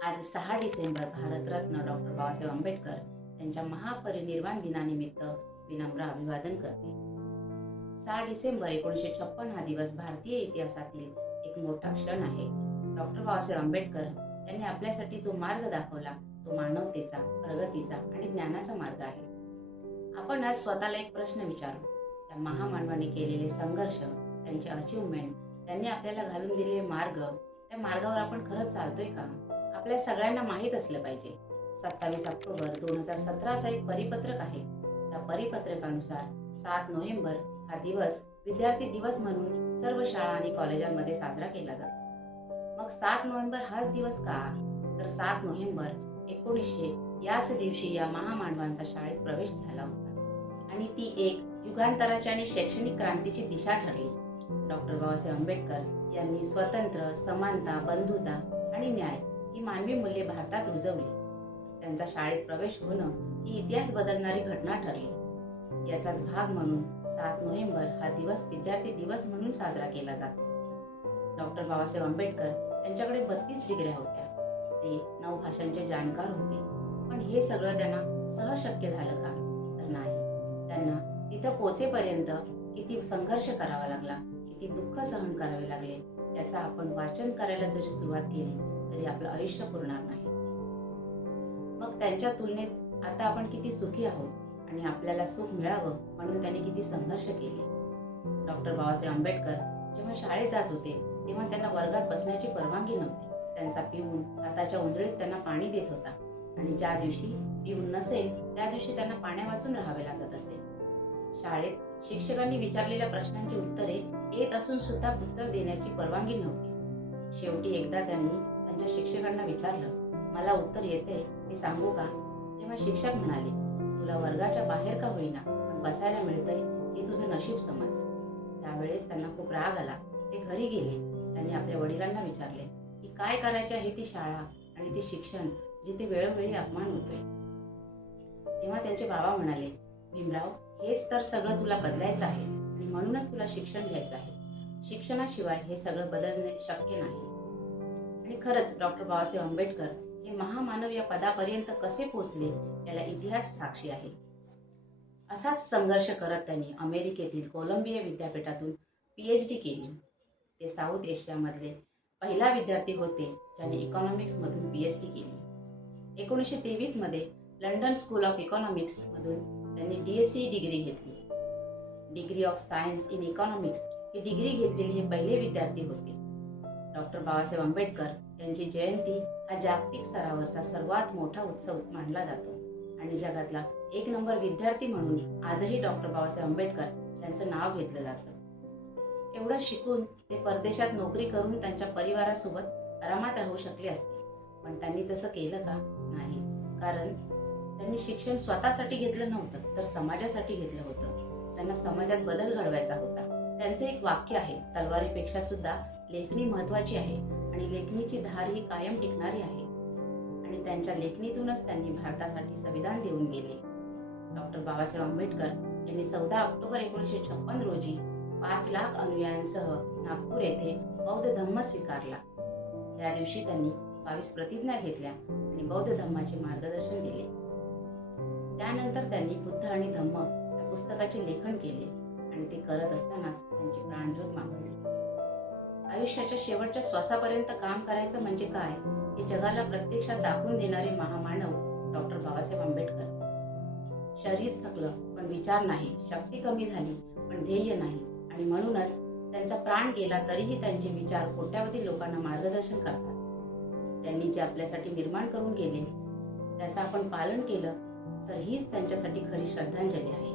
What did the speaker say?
आज 6 डिसेंबर भारतरत्न डॉक्टर बाबासाहेब आंबेडकर यांच्या महापरिनिर्वाण दिनानिमित्त विनम्र अभिवादन करते. 6 डिसेंबर 1956 हा दिवस भारतीय इतिहासातील एक मोठा क्षण आहे. डॉक्टर बाबासाहेब आंबेडकर यांनी आपल्यासाठी जो मार्ग दाखवला तो मानवतेचा, प्रगतीचा आणि ज्ञानाचा मार्ग आहे. आपण आज स्वतःला एक प्रश्न विचारू. त्या महामानवाने केलेले संघर्ष, त्यांचे अचीवमेंट, त्यांनी आपल्याला घालून दिलेले मार्ग, त्या मार्गावर आपण खरंच चालतोय का? आपल्या सगळ्यांना माहीत असलं पाहिजे. 27 ऑक्टोबर 2017चा एक परिपत्रक आहे. त्या परिपत्रकानुसार 7 नोव्हेंबर हा दिवस विद्यार्थी दिवस म्हणून सर्व शाळा आणि कॉलेजांमध्ये साजरा केला जातो. मग 7 नोव्हेंबर हाच दिवस का? तर 7 नोव्हेंबर 1900 याच दिवशी या महामानवांचा शाळेत प्रवेश झाला होता आणि ती एक युगांतराची आणि शैक्षणिक क्रांतीची दिशा ठरली. डॉक्टर बाबासाहेब आंबेडकर यांनी स्वतंत्र, समानता, बंधुता आणि न्याय ही मानवी मूल्ये भारतात रुजवली. त्यांचा शाळेत प्रवेश होणं ही इतिहास बदलणारी घटना ठरली. याचाच भाग म्हणून 7 नोव्हेंबर हा दिवस विद्यार्थी दिवस म्हणून साजरा केला जातो. डॉक्टर बाबासाहेब आंबेडकर यांच्याकडे 32 डिग्र्या होत्या. ते 9 भाषांचे जाणकार होते. पण हे सगळं त्यांना सहज शक्य झालं का? तर नाही. त्यांना तिथं पोहोचेपर्यंत किती संघर्ष करावा लागला, किती दुःख सहन करावे लागले, याचा आपण वाचन करायला जरी सुरुवात केली तरी आपलं आयुष्य पुरणार नाही. मग त्यांच्या तुलनेत आता आपण किती सुखी आहोत आणि आपल्याला सुख मिळावं म्हणून त्यांनी किती संघर्ष केले. डॉक्टर बाबासाहेब आंबेडकर जेव्हा शाळेत जात होते तेव्हा त्यांना वर्गात बसण्याची परवानगी नव्हती. त्यांचा पिऊन हाताच्या उंजळीत त्यांना पाणी देत होता आणि ज्या दिवशी पिऊन नसेल त्या दिवशी त्यांना पाण्या वाचून राहावे लागत असे. शाळेत शिक्षकांनी विचारलेल्या प्रश्नांची उत्तरे येत असून सुद्धा उत्तर देण्याची परवानगी नव्हती. शेवटी एकदा त्यांनी त्यांच्या शिक्षकांना विचारलं, मला उत्तर येते मी सांगू का? तेव्हा शिक्षक म्हणाले, तुला वर्गाच्या बाहेर का होईना पण बसायला मिळतंय हे तुझं नशीब समज. त्यावेळेस त्यांना खूप राग आला. ते घरी गेले. त्यांनी आपल्या वडिलांना विचारले की काय करायचे आहे ती शाळा आणि ते शिक्षण जिथे वेळोवेळी अपमान होतोय. तेव्हा त्यांचे बाबा म्हणाले, भीमराव, हेच तर सगळं तुला बदलायचं आहे आणि म्हणूनच तुला शिक्षण घ्यायचं आहे. शिक्षणाशिवाय हे सगळं बदलणे शक्य नाही. आणि खरंच डॉक्टर बाबासाहेब आंबेडकर हे महामानव या पदापर्यंत कसे पोहोचले याला इतिहास साक्षी आहे. असाच संघर्ष करत त्यांनी अमेरिकेतील कोलंबिया विद्यापीठातून PhD केली. ते साऊथ एशियामधले पहिला विद्यार्थी होते ज्याने इकॉनॉमिक्समधून PhD केली. 1923 मध्ये लंडन स्कूल ऑफ इकॉनॉमिक्समधून त्यांनी DSc डिग्री घेतली. Degree of science in economics he degree घेतलेले हे पहिले विद्यार्थी होते. डॉक्टर बाबासाहेब आंबेडकर यांची जयंती हा जागतिक स्तरावरचा सर्वात मोठा उत्सव मानला जातो आणि जगातला 1 नंबर विद्यार्थी म्हणून आजही डॉक्टर बाबासाहेब आंबेडकर यांचं नाव घेतलं जातं. एवढं शिकून ते परदेशात नोकरी करून त्यांच्या परिवारासोबत आरामात राहू शकले असते. पण त्यांनी तसं केलं का? नाही. कारण त्यांनी शिक्षण स्वतःसाठी घेतलं नव्हतं तर समाजासाठी घेतलं होतं. त्यांना समाजात बदल घडवायचा होता. त्यांचे एक वाक्य आहे, तलवारीपेक्षा सुद्धा लेखणी महत्वाची आहे आणि लेखणीची धार ही कायम टिकणारी आहे. आणि त्यांच्या लेखणीतूनच त्यांनी भारतासाठी संविधान देऊन गेले. डॉक्टर बाबासाहेब आंबेडकर यांनी 14 ऑक्टोबर 1956 रोजी 5 लाख अनुयायांसह नागपूर येथे बौद्ध धम्म स्वीकारला. या दिवशी त्यांनी 22 प्रतिज्ञा घेतल्या आणि बौद्ध धम्माचे मार्गदर्शन दिले. त्यानंतर त्यांनी बुद्ध आणि धम्म या पुस्तकाचे लेखन केले आणि ते करत असतानाच त्यांची प्राणज्योत मावळली. आयुष्याच्या शेवटच्या श्वासापर्यंत काम करायचं म्हणजे काय हे जगाला प्रत्यक्षात दाखवून देणारे महामानव डॉक्टर बाबासाहेब आंबेडकर. शरीर थकलं पण विचार नाही, शक्ती कमी झाली पण ध्येय नाही आणि म्हणूनच त्यांचा प्राण गेला तरीही त्यांचे विचार कोट्यावधी लोकांना मार्गदर्शन करतात. त्यांनी जे आपल्यासाठी निर्माण करून गेले त्याचं आपण पालन केलं तर हीच त्यांच्यासाठी खरी श्रद्धांजली आहे.